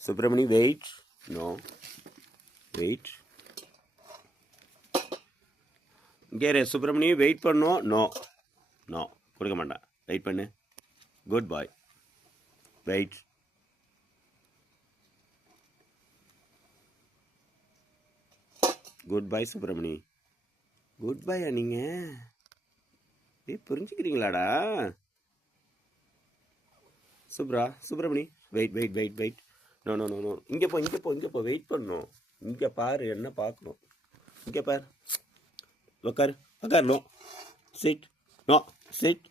Subramani, wait. No. Wait. இங்கே Subramani wait பண்ணும். No no கொடுக்க மாட்டேன். வெயிட் பண்ணு. Good boy. Wait. Good boy Subramani. Good பாயா நீங்கள்? புரிஞ்சுக்கிறீங்களாடா? Subramani wait wait wait wait. No no no no. இங்கே போ வெயிட் பண்ணணும். இங்கே பாரு, என்ன பார்க்கணும். இங்கே பாரு. உக்கார். No sit. No sit.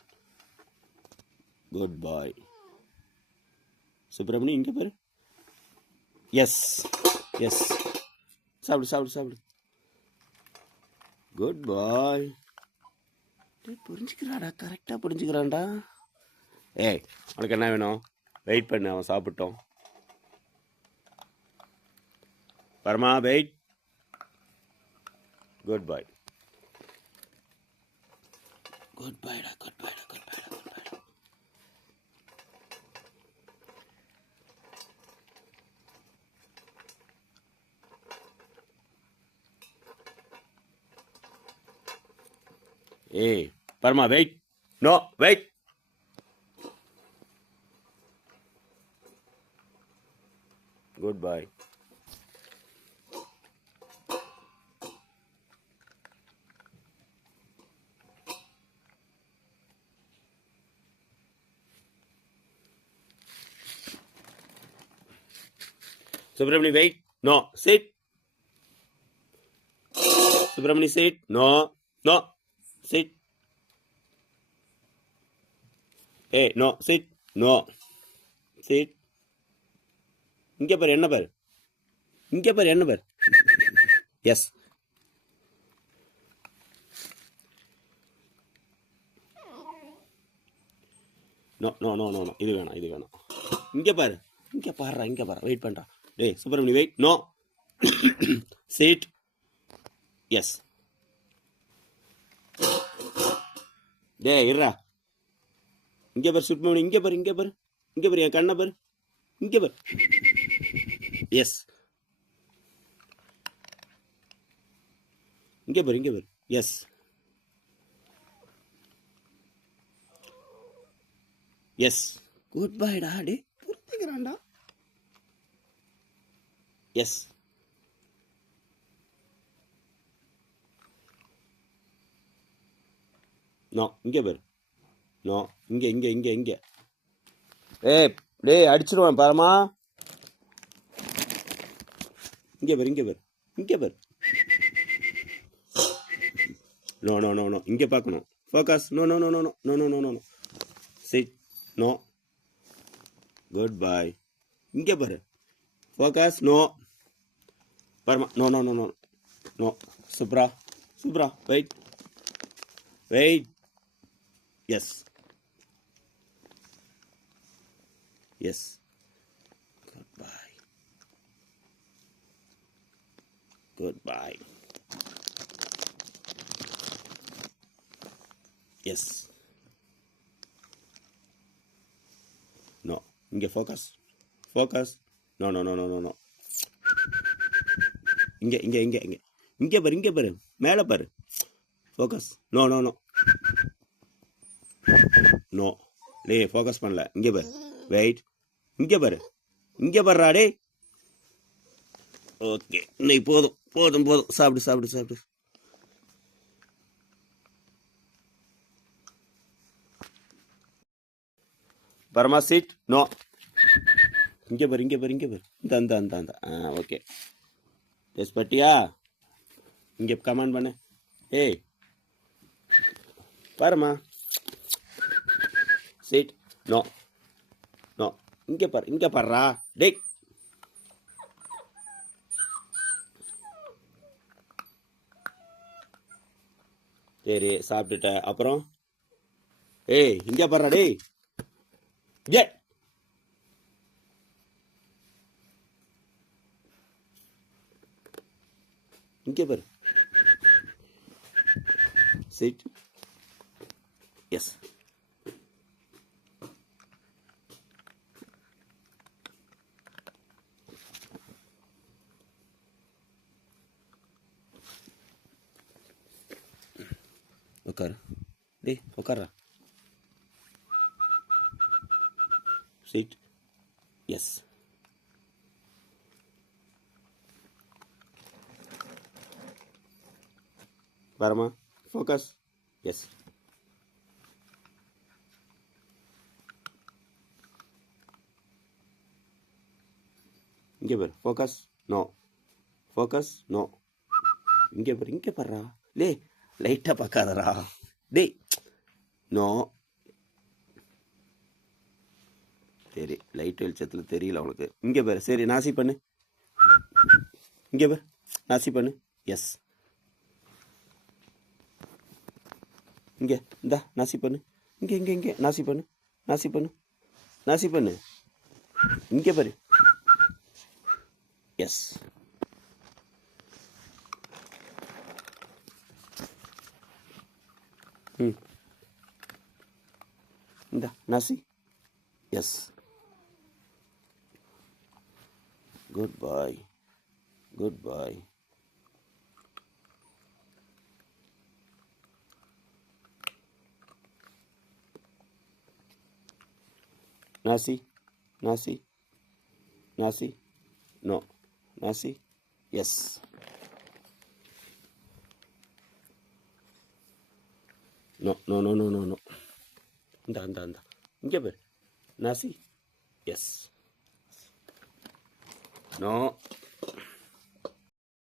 Good boy Subramani. இங்கே பாரு. Yes yes. சாப்பிடு. Good boy. புரிஞ்சுக்கிறாடா, கரெக்டாக புரிஞ்சுக்கிறான்டா. ஏய், உனக்கு என்ன வேணும்? வெயிட் பண்ணு, அவன் சாப்பிட்டோம். பரமா வெயிட். Good boy. குட் பாய்டா. ஏய் பரமா wait. No wait. Good bye. Subramani, wait. No, sit. Subramani, sit. No, sit. Hey, no, sit. No, sit. இங்கே பாரு, என்ன பாரு. எஸ். நோ. இது வேணாம். இங்கே பாரு. வெயிட் பண்ணுறா. டேய் Subramani wait. No sit. Yes. டேய் இருடா. இங்கே பாரு சுப்பிரமணி. இங்கே பாரு. என் கண்ணை பாரு. இங்கே பாரு. எஸ். இங்கே பாரு. எஸ். எஸ். குட் பாய்டா. டே புரிஞ்சுக்கிறான்டா. எஸ். நோ. இங்கே பாரு. நோ. இங்கே. டேய் அடிச்சிடுவான் பரமா. இங்கே பாரு. நோ. இங்கே பார்க்கணும். Focus. No. Sit. No. Good boy. இங்கே பாரு. Focus. No. Parama. No. Subra. Wait. Yes. Good boy. Yes. No. இங்கே ஃபோக்கஸ். நோ. இங்கே பாரு. மேலே பாரு. ஃபோக்கஸ். நோ. டேய் ஃபோக்கஸ் பண்ணல. இங்கே பாரு. வெயிட். இங்கே பாருடா. Day okay. இன்னைக்கு போதும். சாப்பிடு. பரமா சீட். நோ. இங்கே பாரு. இந்த ஓகே. டெஸ்ட் பட்டியா? இங்கே கமெண்ட் பண்ணு. ஏய் பாருமா. சீட். நோ. இங்கே பாருடா. டேய் சரி சாப்பிட்டுட்ட அப்புறம். ஏய் இங்கே பாருடா. டேய் இங்கே பாரு. சிட். எஸ். உக்காரு. டேய் உக்காரா. சீட். எஸ். வரமா. ஃபோக்கஸ். எஸ். இங்கே பாரு. ஃபோக்கஸ். நோ. ஃபோக்கஸ். நோ. இங்கே பாரு. இங்கே பாருடா. லே லைட்டாக பார்க்காதடா. டேய் நோ. சரி லைட் வெளிச்சத்தில் தெரியல உனக்கு. இங்கே பாரு. சரி நாசி பண்ணு. இங்கே பாரு. நாசி பண்ணு. எஸ். இங்கே இந்தா நாசி பண்ணு. இங்கே இங்கே இங்கே நாசி பண்ணு. நாசி பண்ணு. நாசி பண்ணு. இங்கே பாரு. எஸ். இந்தா நாசி. Yes. Good boy. Good boy. நாசி. நாசி. நாசி. நோ. நாசி. Yes. No no no no no no. இந்தா இந்தா இந்தா. இங்கே பேர். நாசி. எஸ். நோ.